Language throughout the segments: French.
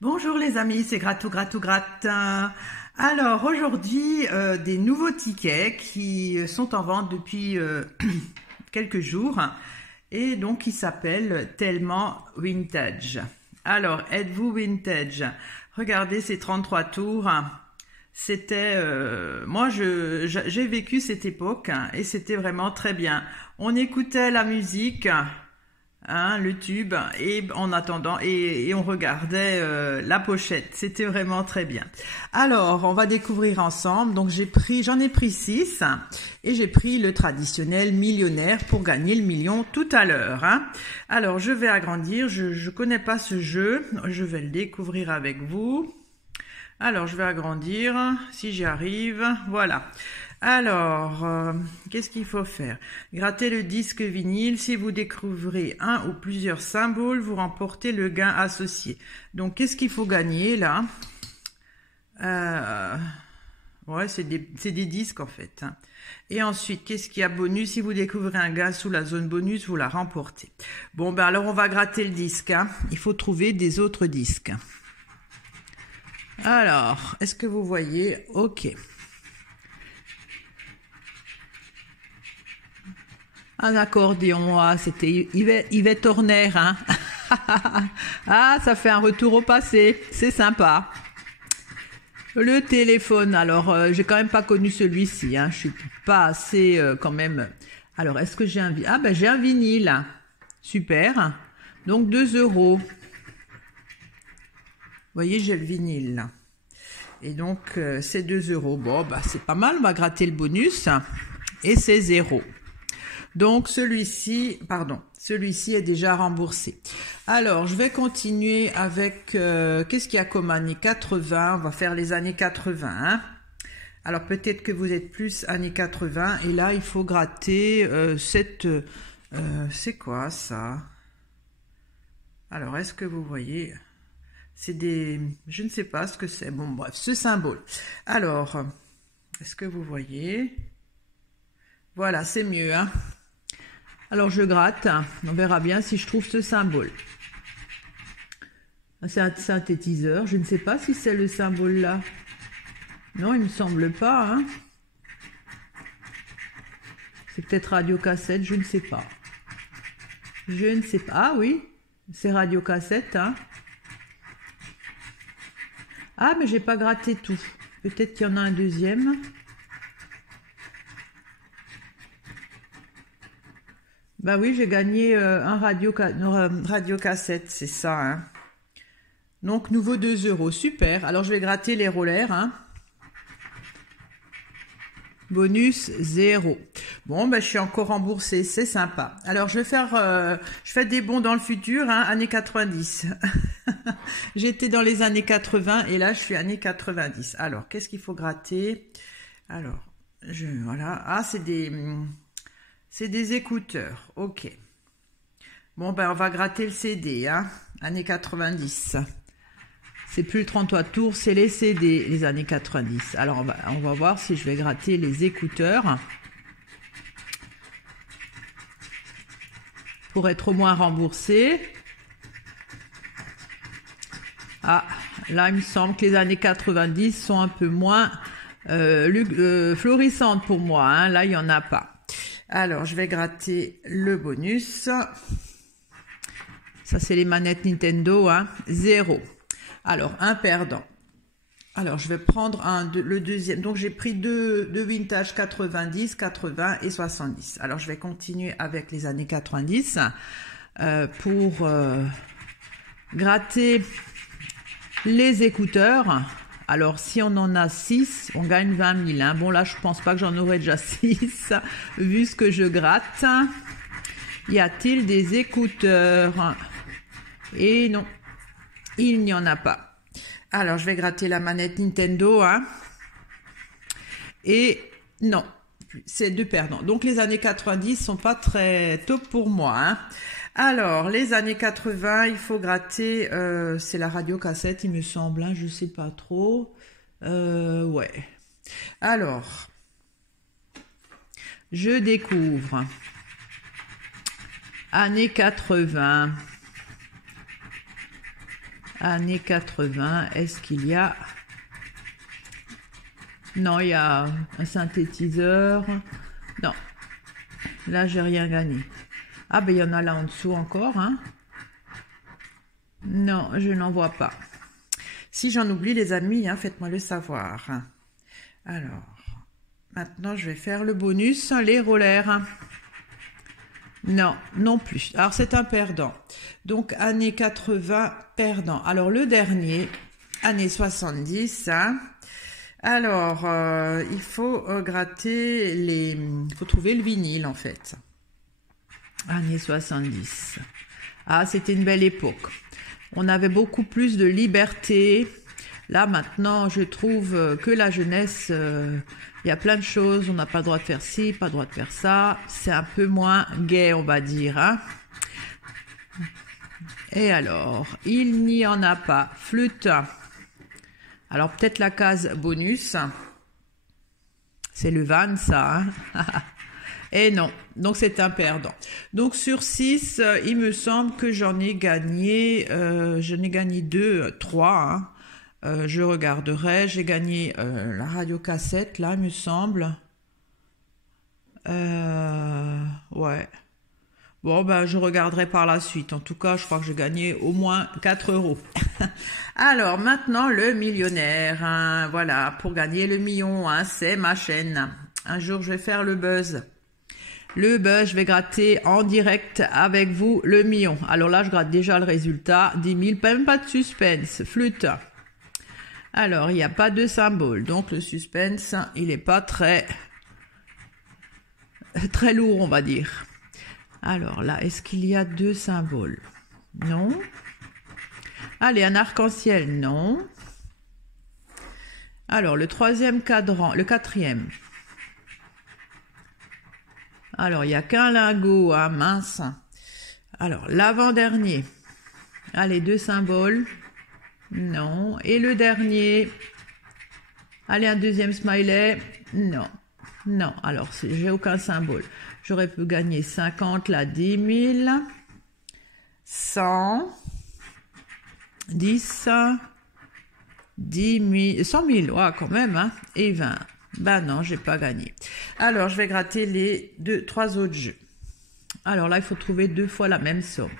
Bonjour les amis, c'est Gratou Gratou Gratte. Alors aujourd'hui, des nouveaux tickets qui sont en vente depuis quelques jours et donc qui s'appellent Tellement Vintage. Alors, êtes-vous vintage? Regardez ces 33 tours. C'était, moi j'ai vécu cette époque et c'était vraiment très bien. On écoutait la musique, hein, le tube, et en attendant, et on regardait la pochette. C'était vraiment très bien. Alors, on va découvrir ensemble. Donc j'en ai pris 6 et j'ai pris le traditionnel millionnaire pour gagner le million tout à l'heure. Hein. Alors, je vais agrandir. Je connais pas ce jeu. Je vais le découvrir avec vous. Alors, je vais agrandir, si j'y arrive, voilà. Alors, qu'est-ce qu'il faut faire? Gratter le disque vinyle. Si vous découvrez un ou plusieurs symboles, vous remportez le gain associé. Donc, qu'est-ce qu'il faut gagner, là? Ouais, c'est des disques, en fait. Hein. Et ensuite, qu'est-ce qu'il y a bonus? Si vous découvrez un gain sous la zone bonus, vous la remportez. Bon, ben alors, on va gratter le disque. Hein. Il faut trouver des autres disques. Alors, est-ce que vous voyez? Ok. Un accordéon, ah, c'était Yvette Horner, hein. Ah, ça fait un retour au passé, c'est sympa. Le téléphone, alors, j'ai quand même pas connu celui-ci, hein. Je suis pas assez, quand même. Alors, est-ce que j'ai un vinyle? Ah, ben, j'ai un vinyle. Super. Donc, 2 €. Vous voyez, j'ai le vinyle là. Et donc, c'est 2 €. Bon, bah, c'est pas mal. On va gratter le bonus. Et c'est 0. Donc, celui-ci est déjà remboursé. Alors, je vais continuer avec, qu'est-ce qu'il y a comme années 80? On va faire les années 80. Hein. Alors, peut-être que vous êtes plus années 80. Et là, il faut gratter c'est quoi ça? Alors, est-ce que vous voyez? C'est je ne sais pas ce que c'est. Bon, bref, ce symbole. Alors, est-ce que vous voyez? Voilà, c'est mieux, hein. Alors, je gratte. On verra bien si je trouve ce symbole. C'est un synthétiseur. Je ne sais pas si c'est le symbole là. Non, il me semble pas, hein. C'est peut-être radiocassette, je ne sais pas. Je ne sais pas. Ah oui, c'est radiocassette, hein. Ah, mais j'ai pas gratté tout. Peut-être qu'il y en a un deuxième. Bah oui, j'ai gagné un radiocassette, c'est ça. Hein. Donc, nouveau 2 €. Super. Alors, je vais gratter les rollers. Hein. Bonus 0. Bon, ben, je suis encore remboursée. C'est sympa. Alors, je fais des bons dans le futur, hein, années 90. J'étais dans les années 80 et là, je suis années 90. Alors, qu'est-ce qu'il faut gratter? Alors, voilà. Ah, c'est des écouteurs. Ok. Bon, ben, on va gratter le CD, hein, années 90. C'est plus le 33 tours, c'est les CD, les années 90. Alors, on va voir si je vais gratter les écouteurs. Pour être au moins remboursé. Ah, là, il me semble que les années 90 sont un peu moins florissantes pour moi. Hein. Là, il n'y en a pas. Alors, je vais gratter le bonus. Ça, c'est les manettes Nintendo. Hein. 0. Alors, un perdant. Alors, je vais prendre le deuxième. Donc, j'ai pris deux vintage 90, 80 et 70. Alors, je vais continuer avec les années 90 pour gratter les écouteurs. Alors, si on en a 6, on gagne 20 000. Hein. Bon, là, je pense pas que j'en aurai déjà 6, vu ce que je gratte. Y a-t-il des écouteurs? Et non, il n'y en a pas. Alors, je vais gratter la manette Nintendo. Hein. Et non, c'est 2 perdants. Donc, les années 90 sont pas très top pour moi. Hein. Alors, les années 80, il faut gratter, c'est la radiocassette, il me semble, hein, je sais pas trop. Ouais. Alors, je découvre. Années 80. Années 80, est-ce qu'il y a... Non, il y a un synthétiseur. Non, là, j'ai rien gagné. Ah, ben, il y en a là en dessous encore, hein. Non, je n'en vois pas. Si j'en oublie, les amis, hein, faites-moi le savoir. Alors, maintenant, je vais faire le bonus, les rollers. Non, non plus. Alors, c'est un perdant. Donc, années 80, perdant. Alors, le dernier, années 70, hein. Alors, il faut gratter les... Il faut trouver le vinyle, en fait. Années 70. Ah, c'était une belle époque. On avait beaucoup plus de liberté. Là, maintenant, je trouve que la jeunesse, il y a plein de choses. On n'a pas le droit de faire ci, pas le droit de faire ça. C'est un peu moins gai, on va dire, hein. Et alors, il n'y en a pas. Flûte. Alors, peut-être la case bonus. C'est le van, ça, hein. Et non, donc c'est un perdant. Donc sur 6, il me semble que j'en ai gagné 2, 3. Hein. Je regarderai, j'ai gagné la radiocassette, là, il me semble. Ouais. Bon, ben, je regarderai par la suite. En tout cas, je crois que j'ai gagné au moins 4 €. Alors, maintenant, le millionnaire. Hein, voilà, pour gagner le million, hein, c'est ma chaîne. Un jour, je vais faire le buzz. Le buzz, je vais gratter en direct avec vous le million. Alors là, je gratte déjà le résultat. 10 000, même pas de suspense. Flûte. Alors, il n'y a pas de symbole. Donc, le suspense, il n'est pas très lourd, on va dire. Alors là, est-ce qu'il y a 2 symboles? Non. Allez, un arc-en-ciel, non. Alors, le 3e cadran, le 4e. Alors, il n'y a qu'un lingot, hein, mince. Alors, l'avant-dernier. Allez, 2 symboles. Non. Et le dernier. Allez, un 2e smiley. Non. Non. Alors, j'ai aucun symbole. J'aurais pu gagner 50, là, 10 000. 100. 10. 10 000. 100 000, ouais, quand même, hein. Et 20. Ben non, j'ai pas gagné. Alors, je vais gratter les 3 autres jeux. Alors là, il faut trouver 2 fois la même somme.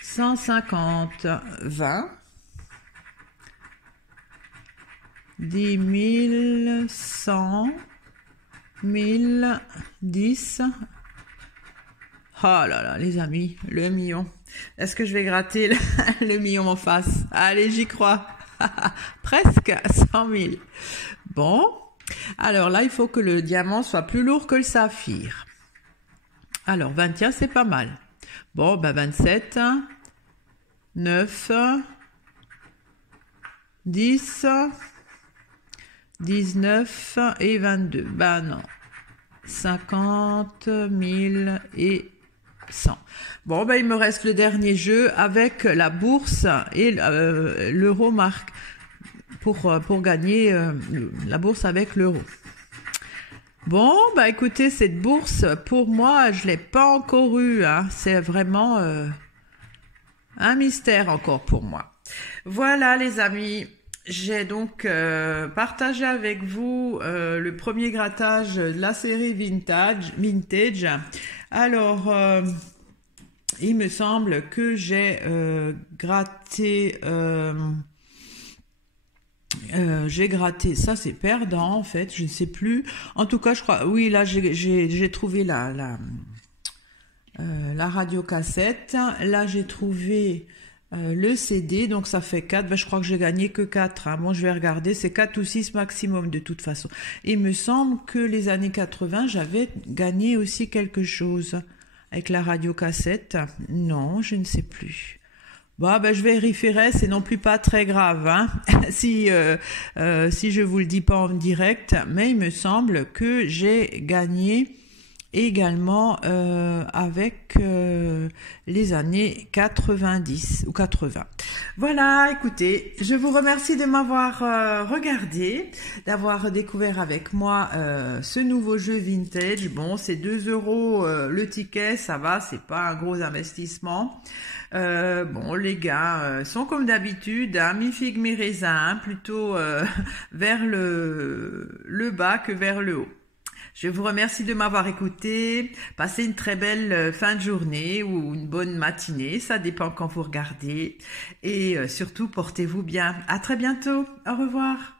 150, 20. 10 000, 100, 1000, 10. Oh là là, les amis, le million. Est-ce que je vais gratter le million en face? Allez, j'y crois. Presque 100 000. Bon. Alors là, il faut que le diamant soit plus lourd que le saphir. Alors, 21, c'est pas mal. Bon, ben 27, 9, 10, 19 et 22. Ben non. 50 000 et 100. Bon, ben il me reste le dernier jeu avec la bourse et l'euro marque. Pour gagner la bourse avec l'euro. Bon, bah écoutez, cette bourse, pour moi, je ne l'ai pas encore eue. Hein. C'est vraiment un mystère encore pour moi. Voilà les amis, j'ai donc partagé avec vous le premier grattage de la série Vintage. Alors, il me semble que j'ai gratté... j'ai gratté, ça c'est perdant en fait, je ne sais plus. En tout cas, je crois, oui, là j'ai trouvé la radiocassette. Là j'ai trouvé le CD, donc ça fait 4. Ben, je crois que j'ai gagné que 4. Hein. Bon, je vais regarder, c'est 4 ou 6 maximum de toute façon. Il me semble que les années 80, j'avais gagné aussi quelque chose avec la radiocassette. Non, je ne sais plus. Bon, ben, je vérifierai, c'est non plus pas très grave, hein, si je vous le dis pas en direct, mais il me semble que j'ai gagné et également avec les années 90 ou 80. Voilà, écoutez, je vous remercie de m'avoir regardé, d'avoir découvert avec moi ce nouveau jeu vintage. Bon, c'est 2 € le ticket, ça va, c'est pas un gros investissement. Bon, les gars sont comme d'habitude, hein, mi-figue, mi-raisin, plutôt vers le bas que vers le haut. Je vous remercie de m'avoir écouté. Passez une très belle fin de journée ou une bonne matinée, ça dépend quand vous regardez. Et surtout, portez-vous bien. À très bientôt. Au revoir.